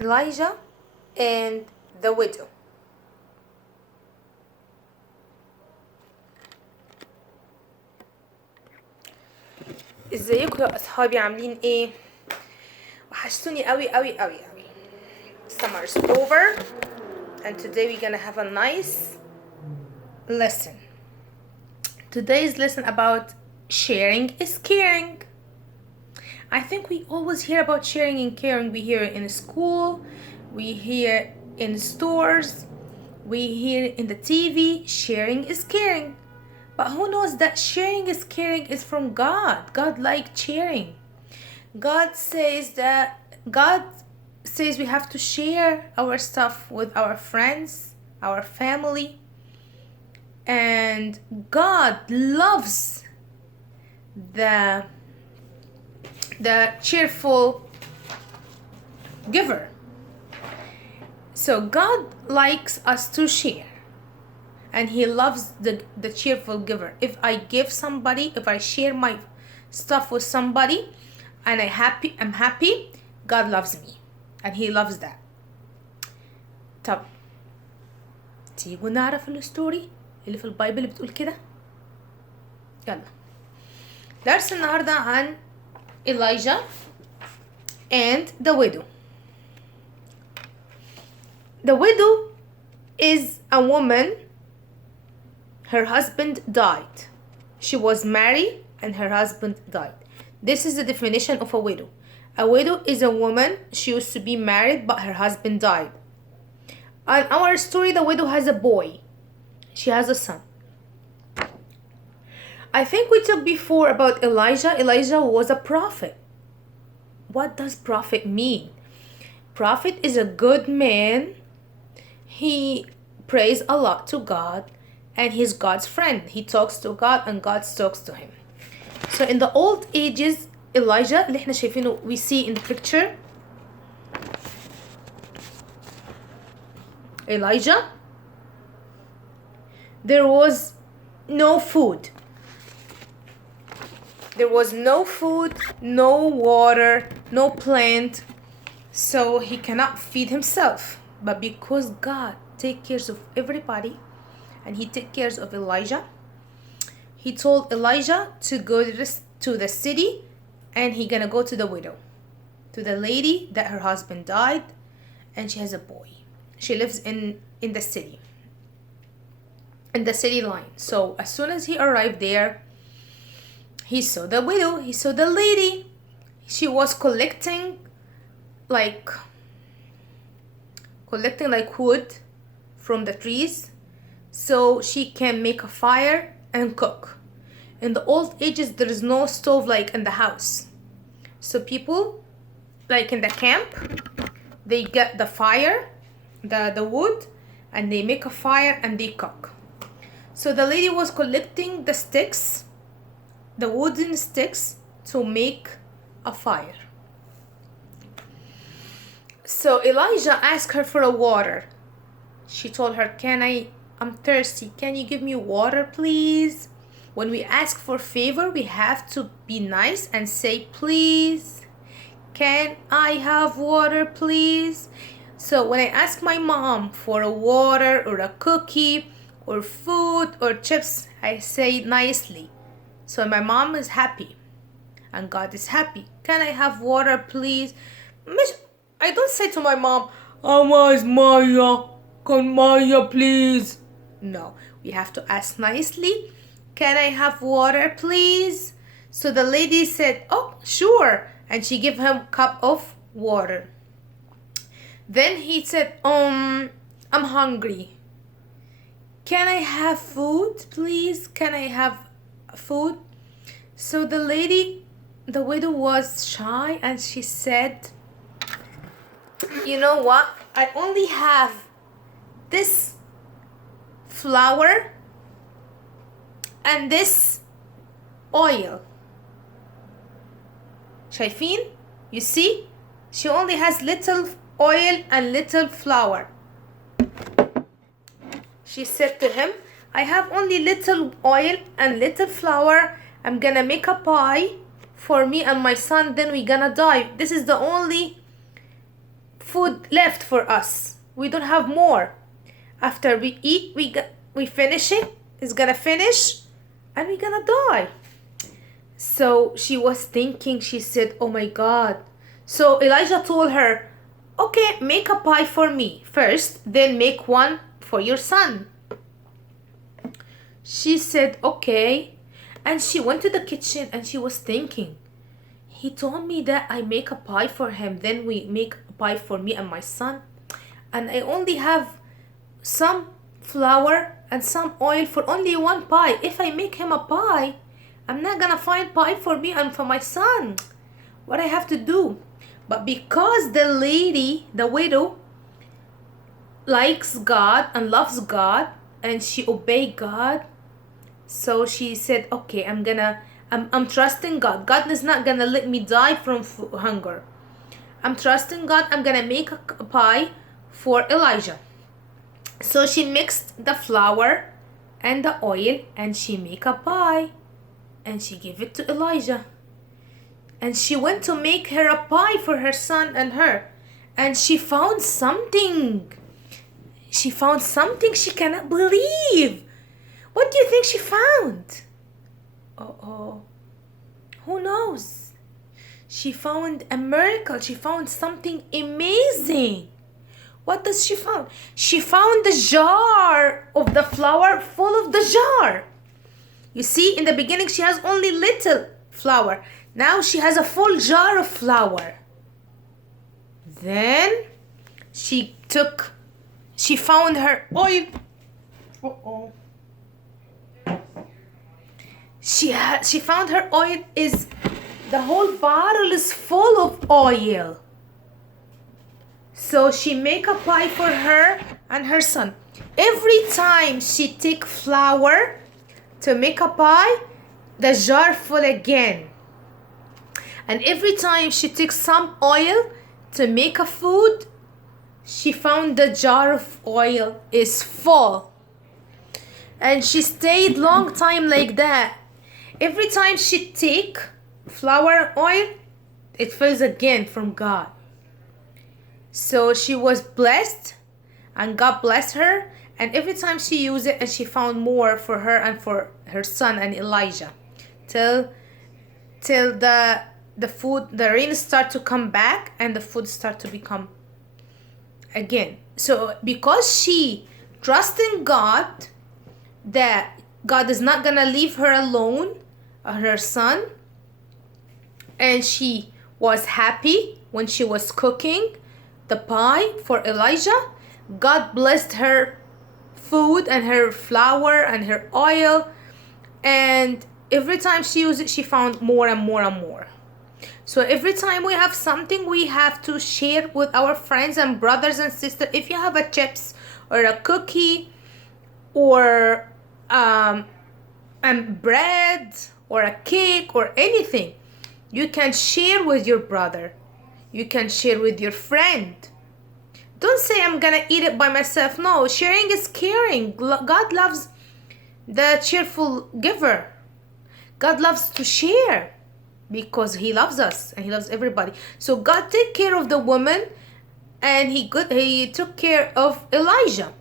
Elijah and the widow. ازيكم يا اصحابي، عاملين ايه؟ وحشتوني قوي قوي قوي قوي. Summer's over and today we're gonna have a nice lesson. Today's lesson about sharing is caring. I think we always hear about sharing and caring. We hear it in school, we hear in stores, we hear in the TV. Sharing is caring. But who knows that sharing is caring is from God? God likes sharing. God says we have to share our stuff with our friends, our family. And God loves the cheerful giver. So God likes us to share. And he loves the cheerful giver. If I give somebody, if I share my stuff with somebody and I'm happy, God loves me. And he loves that. طب تيجوا نعرف الستوري اللي في البايبل بتقول كده؟ يلا. درس النهاردة عن Elijah and the widow. The widow is a woman. Her husband died. She was married and her husband died. This is the definition of a widow. A widow is a woman. She used to be married but her husband died. In our story, the widow has a boy. She has a son. I think we talked before about Elijah. Elijah was a prophet. What does prophet mean? Prophet is a good man. He prays a lot to God. And he's God's friend. He talks to God and God talks to him. So in the old ages, Elijah اللي احنا شايفينه, we see in the picture, Elijah, there was no food. There was no food, no water, no plant. So he cannot feed himself. But because God takes care of everybody, and he took care of Elijah, he told Elijah to go to the city, and he gonna go to the widow, to the lady that her husband died and she has a boy. She lives in the city, in the city line. So as soon as he arrived there, he saw the widow, he saw the lady. She was collecting like wood from the trees, so she can make a fire and cook. In the old ages, there is no stove like in the house. So people, like in the camp, they get the fire, the wood, and they make a fire and they cook. So the lady was collecting the sticks, the wooden sticks, to make a fire. So Elijah asked her for a water. She told her, I'm thirsty. Can you give me water, please? When we ask for favor, we have to be nice and say, please. Can I have water, please? So when I ask my mom for a water or a cookie or food or chips, I say nicely. So my mom is happy and God is happy. Can I have water, please? I don't say to my mom, Maya, can Maya please? No, we have to ask nicely. Can I have water, please? So the lady said, oh, sure. And she gave him a cup of water. Then he said, I'm hungry. Can I have food, please? Can I have food? So the widow was shy and she said, you know what? I only have this flour and this oil. شايفين? You see? She only has little oil and little flour. She said to him, I have only little oil and little flour. I'm gonna make a pie for me and my son, then we're gonna die. This is the only food left for us. We don't have more. After we eat, we finish it. It's gonna finish, and we're gonna die. So she was thinking. She said, "Oh my God." So Elijah told her, "Okay, make a pie for me first, then make one for your son." She said, "Okay." And she went to the kitchen and she was thinking, he told me that I make a pie for him, then we make a pie for me and my son. And I only have some flour and some oil for only one pie. If I make him a pie, I'm not gonna find pie for me and for my son. What I have to do? But because the lady, the widow, likes God and loves God and she obeyed God, so she said, "Okay, I'm trusting God. God is not gonna let me die from hunger. I'm trusting God. I'm gonna make a pie for Elijah." So she mixed the flour and the oil and she make a pie and she gave it to Elijah. And she went to make her a pie for her son and her. And she found something. She found something she cannot believe. What do you think she found? Oh, who knows? She found a miracle. She found something amazing. What does she found? She found the jar of the flour full of the jar. You see, in the beginning she has only little flour. Now she has a full jar of flour. Then she found her oil. She found her oil is, the whole bottle is full of oil. So she make a pie for her and her son. Every time she take flour to make a pie, the jar full again. And every time she takes some oil to make a food, she found the jar of oil is full. And she stayed long time like that. Every time she take flour and oil, it fills again from God. So she was blessed and God blessed her. And every time she used it, and she found more for her and for her son and Elijah. Till the food, the rain start to come back and the food start to become again. So because she trusts in God, that God is not gonna leave her alone, her son, and she was happy when she was cooking the pie for Elijah. God blessed her food and her flour and her oil, and every time she used it, she found more and more and more. So every time we have something, we have to share with our friends and brothers and sisters. If you have a chips or a cookie or and bread or a cake or anything, you can share with your brother. You can share with your friend. Don't say, "I'm gonna eat it by myself." No, sharing is caring. God loves the cheerful giver. God loves to share because he loves us and he loves everybody. So God take care of the woman, and he took care of Elijah.